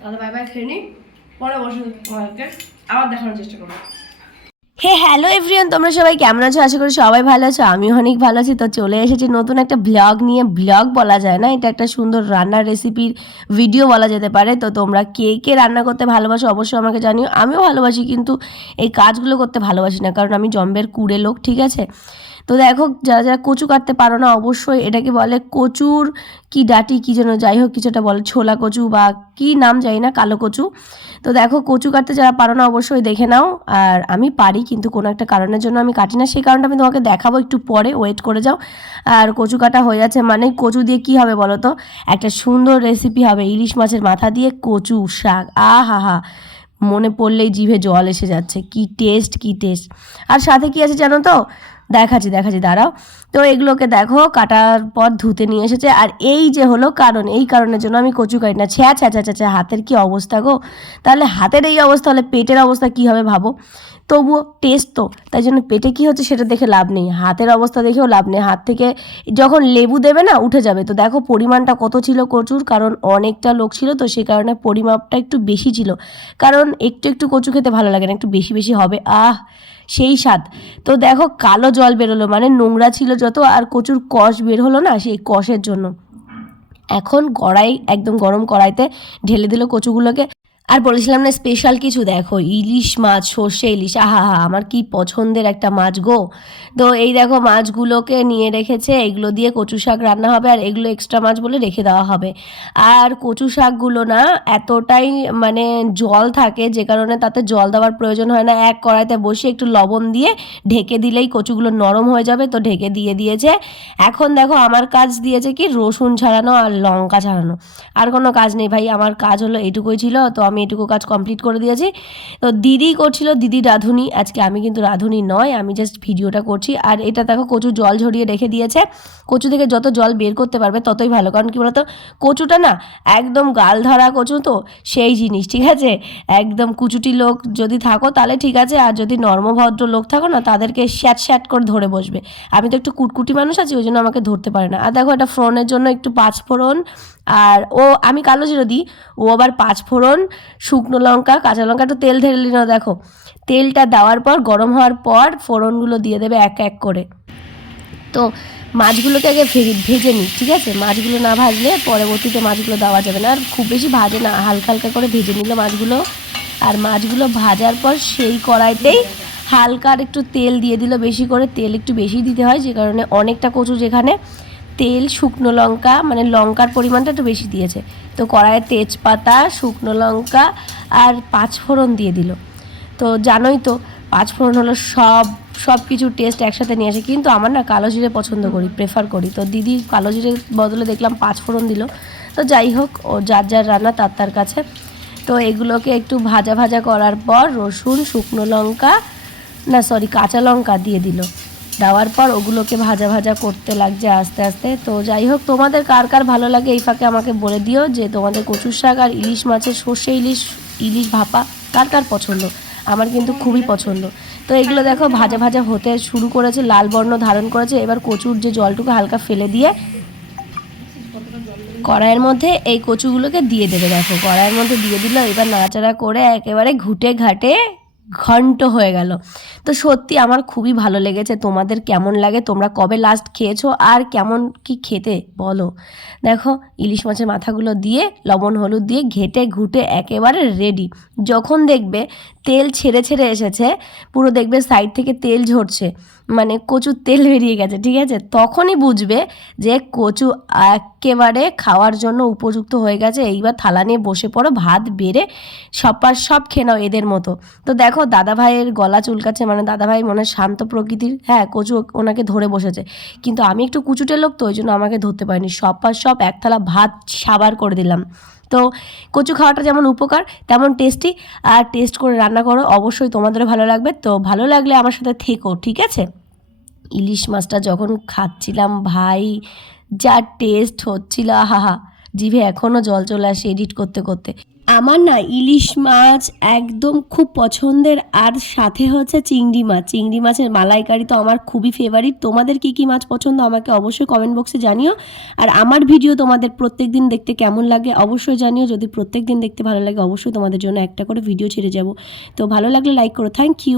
তাহলে bye bye খেয়ে নিই পরে বসে তোমাদেরকে আবার দেখানোর চেষ্টা করব। হে হ্যালো এভরিওয়ান তোমরা সবাই কেমন আছো? আশা করি সবাই ভালো আছো, আমিও অনেক ভালো আছি। তো চলে এসেছি নতুন একটা ব্লগ নিয়ে। ব্লগ বলা যায় না, এটা একটা সুন্দর রান্নার রেসিপির ভিডিও বলা যেতে পারে। তো তোমরা কে কে রান্না করতে ভালোবাসো অবশ্যই আমাকে জানিও। আমিও ভালোবাসি, কিন্তু এই কাজগুলো করতে ভালোবাসি না, কারণ আমি জম্বের কুড়ে লোক, ঠিক আছে? তো দেখো, যারা যারা কচু কাটতে পারো না, অবশ্যই এটাকে বলে কচুর কি ডাটি, কি যেন যাই হোক কিছুটা বলে, ছোলা কচু বা কি নাম যাই না, কালো কচু। তো দেখো, কচু কাটতে যারা পারো না, অবশ্যই দেখে নাও। আর আমি পারি, কিন্তু কোনো একটা কারণের জন্য আমি কাটি না। সেই কারণটা আমি তোমাকে দেখাবো একটু পরে ওয়েট করে যাও। আর কচু কাটা হয়ে যাচ্ছে মানে কচু দিয়ে কি হবে বলো তো? একটা সুন্দর রেসিপি হবে, ইলিশ মাছের মাথা দিয়ে কচু শাক। আ হা হা মনে পড়লেই জিভে জল এসে যাচ্ছে। কি টেস্ট কি টেস্ট আর সাথে কি আছে জানো তো? দেখাচ্ছি দেখাচ্ছি, দাঁড়াও। তো এগুলোকে দেখো, কাটার পর ধুতে নিয়ে এসেছে। আর এই যে হলো কারণ, এই কারণের জন্য আমি কচু কাটি না। ছ্যা ছ্যা ছ্যা ছ্যা হাতের কি অবস্থা গো? তাহলে হাতের এই অবস্থা হলে পেটের অবস্থা কি হবে ভাবো? তবুও টেস্ট তো। তাই জন্য পেটে কি হচ্ছে সেটা দেখে লাভ নেই। হাতের অবস্থা দেখেও লাভ নেই। হাত থেকে যখন লেবু দেবে না, উঠে যাবে। তো দেখো পরিমাণটা কত ছিল কচুর, কারণ অনেকটা লোক ছিল, তো সে কারণে পরিমাপটা একটু বেশি ছিল। কারণ একটু একটু কচু খেতে ভালো লাগে না, একটু বেশি বেশি হবে। আহ, সেই স্বাদ। তো দেখো কালো জল বেরোলো মানে নোংরা ছিল যত, আর কচুর কষ বের হলো না সেই কষের জন্য। এখন কড়াই একদম গরম কড়াইতে ঢেলে দিল কচুগুলোকে। আর বলেছিলাম না স্পেশাল কিছু দেখো, ইলিশ মাছ, সর্ষে ইলিশ, আহা হা আমার কি পছন্দের একটা মাছ গো। তো এই দেখো মাছগুলোকে নিয়ে রেখেছে, এগুলো দিয়ে কচু শাক রান্না হবে আর এগুলো এক্সট্রা মাছ বলে রেখে দেওয়া হবে। আর কচু শাকগুলো না এতটাই মানে জল থাকে, যে কারণে তাতে জল দেওয়ার প্রয়োজন হয় না। এক কড়াইতে বসে একটু লবণ দিয়ে ঢেকে দিলেই কচুগুলো নরম হয়ে যাবে, তো ঢেকে দিয়ে দিয়েছে। এখন দেখো আমার কাজ দিয়েছে কি, রসুন ছাড়ানো আর লঙ্কা ছাড়ানো। আর কোনো কাজ নেই ভাই, আমার কাজ হলো এটুকুই ছিল, তো আমি এটুকু কাজ কমপ্লিট করে দিয়েছি। তো দিদি করছিল দিদি রাঁধুনি। আজকে আমি কিন্তু রাঁধুনি নয়, আমি জাস্ট ভিডিওটা করছি। আর এটা দেখো, কচু জল ঝরিয়ে রেখে দিয়েছে। কচু থেকে যত জল বের করতে পারবে ততই ভালো। কারণ কি বলতো, কচুটা না একদম গাল ধরা কচু তো, সেই জিনিস, ঠিক আছে? একদম কুচুটি লোক যদি থাকো তাহলে ঠিক আছে, আর যদি নর্মভদ্র লোক থাকো না তাদেরকে স্যাট স্যাট করে ধরে বসবে। আমি তো একটু কুটকুটি মানুষ আছি, ওই জন্য আমাকে ধরতে পারে না। আর দেখো, এটা ফোড়নের জন্য একটু পাঁচ পাঁচফোড়ন আর ও, আমি কালো জিরো দিই। ও আবার পাঁচ ফোড়ন, শুকনো লঙ্কা, কাঁচা লঙ্কা, একটু তেল ঢেলে নিল, দেখো। তেলটা দেওয়ার পর, গরম হওয়ার পর ফোড়নগুলো দিয়ে দেবে এক এক করে। তো মাছগুলোকে আগে ভেজে ভেজে নিই, ঠিক আছে? মাছগুলো না ভাজলে পরবর্তীতে মাছগুলো দেওয়া যাবে না। আর খুব বেশি ভাজে না, হালকা হালকা করে ভেজে নিল মাছগুলো। আর মাছগুলো ভাজার পর সেই কড়াইতেই হালকা আর একটু তেল দিয়ে দিল। বেশি করে তেল একটু বেশি দিতে হয়, যে কারণে অনেকটা কচু যেখানে তেল, শুকনো লঙ্কা মানে লঙ্কার পরিমাণটা একটু বেশি দিয়েছে। তো কড়াইয়ে তেজপাতা, শুকনো লঙ্কা আর পাঁচফোড়ন দিয়ে দিল। তো জানোই তো, পাঁচফোড়ন হলো সব সব কিছু টেস্ট একসাথে নিয়ে আসে। কিন্তু আমার না কালো জিরে পছন্দ করি প্রেফার করি। তো দিদি কালো জিরের বদলে দেখলাম পাঁচফোড়ন দিল। তো যাই হোক, ও যার যার রান্না তার তার কাছে। তো এগুলোকে একটু ভাজা ভাজা করার পর রসুন, শুকনো লঙ্কা, না সরি কাঁচা লঙ্কা দিয়ে দিল। দেওয়ার পর ওগুলোকে ভাজা ভাজা করতে লাগছে আস্তে আস্তে। তো যাই হোক, তোমাদের কার কার ভালো লাগে এই ফাঁকে আমাকে বলে দিও যে তোমাদের কচুর শাক আর ইলিশ মাছের সর্ষে ইলিশ ইলিশ ভাপা কার কার পছন্দ? আমার কিন্তু খুবই পছন্দ। তো এগুলো দেখো, ভাজা ভাজা হতে শুরু করেছে, লাল বর্ণ ধারণ করেছে। এবার কচুর যে জলটুকু হালকা ফেলে দিয়ে কড়াইয়ের মধ্যে এই কচুগুলোকে দিয়ে দেবে। দেখো, কড়াইয়ের মধ্যে দিয়ে দিল। এবার নাড়াচাড়া করে একেবারে ঘুটে ঘাটে ঘন্ট হয়ে গেল। তো সত্যি আমার খুবই ভালো লেগেছে। তোমাদের কেমন লাগে? তোমরা কবে লাস্ট খেয়েছো? আর কেমন কি খেতে? বলো। দেখো, ইলিশ মাছের মাথাগুলো দিয়ে, লবণ, হলুদ দিয়ে ঘেটে ঘুটে একেবারে রেডি যখন দেখবে তেল ছেড়ে ছেড়ে এসেছে, পুরো দেখবে সাইড থেকে তেল ঝরছে। মানে কচুর তেল বেরিয়ে গেছে, ঠিক আছে? তখনই বুঝবে যে কচু একেবারে খাওয়ার জন্য উপযুক্ত হয়ে গেছে। এইবার থালা নিয়ে বসে পড়ো, ভাত বেড়ে সবার সব খেয়ে নাও এদের মতো। তো দেখো দাদা ভাইয়ের গলা চুলকাচ্ছে মানে দাদা ভাই মনে শান্ত প্রকৃতির হ্যাঁ কচু ওনাকে ধরে বসেছে। কিন্তু আমি একটু কুচুটে লোক তো, ওই জন্য আমাকে ধরতে পারিনি। সবার সব এক থালা ভাত সাবার করে দিলাম। তো কচু খাওয়াটা যেমন উপকার, তেমন টেস্টি আর টেস্ট করে রান্না করো, অবশ্যই তোমাদেরও ভালো লাগবে। তো ভালো লাগলে আমার সাথে থেকো, ঠিক আছে? ইলিশ মাছটা যখন খাচ্ছিলাম, ভাই, যা টেস্ট হচ্ছিল আহা জিভে এখনও জল চলে আসে এডিট করতে করতে। আমার না ইলিশ মাছ একদম খুব পছন্দের, আর সাথে হচ্ছে চিংড়ি মাছ। চিংড়ি মাছের মালাইকারি তো আমার খুবই ফেভারিট তোমাদের কি কি মাছ পছন্দ আমাকে অবশ্যই কমেন্ট বক্সে জানিও। আর আমার ভিডিও তোমাদের প্রত্যেক দিন দেখতে কেমন লাগে অবশ্যই জানিও। যদি প্রত্যেক দিন দেখতে ভালো লাগে, অবশ্যই তোমাদের জন্য একটা করে ভিডিও ছেড়ে যাব। তো ভালো লাগলে লাইক করো। Thank you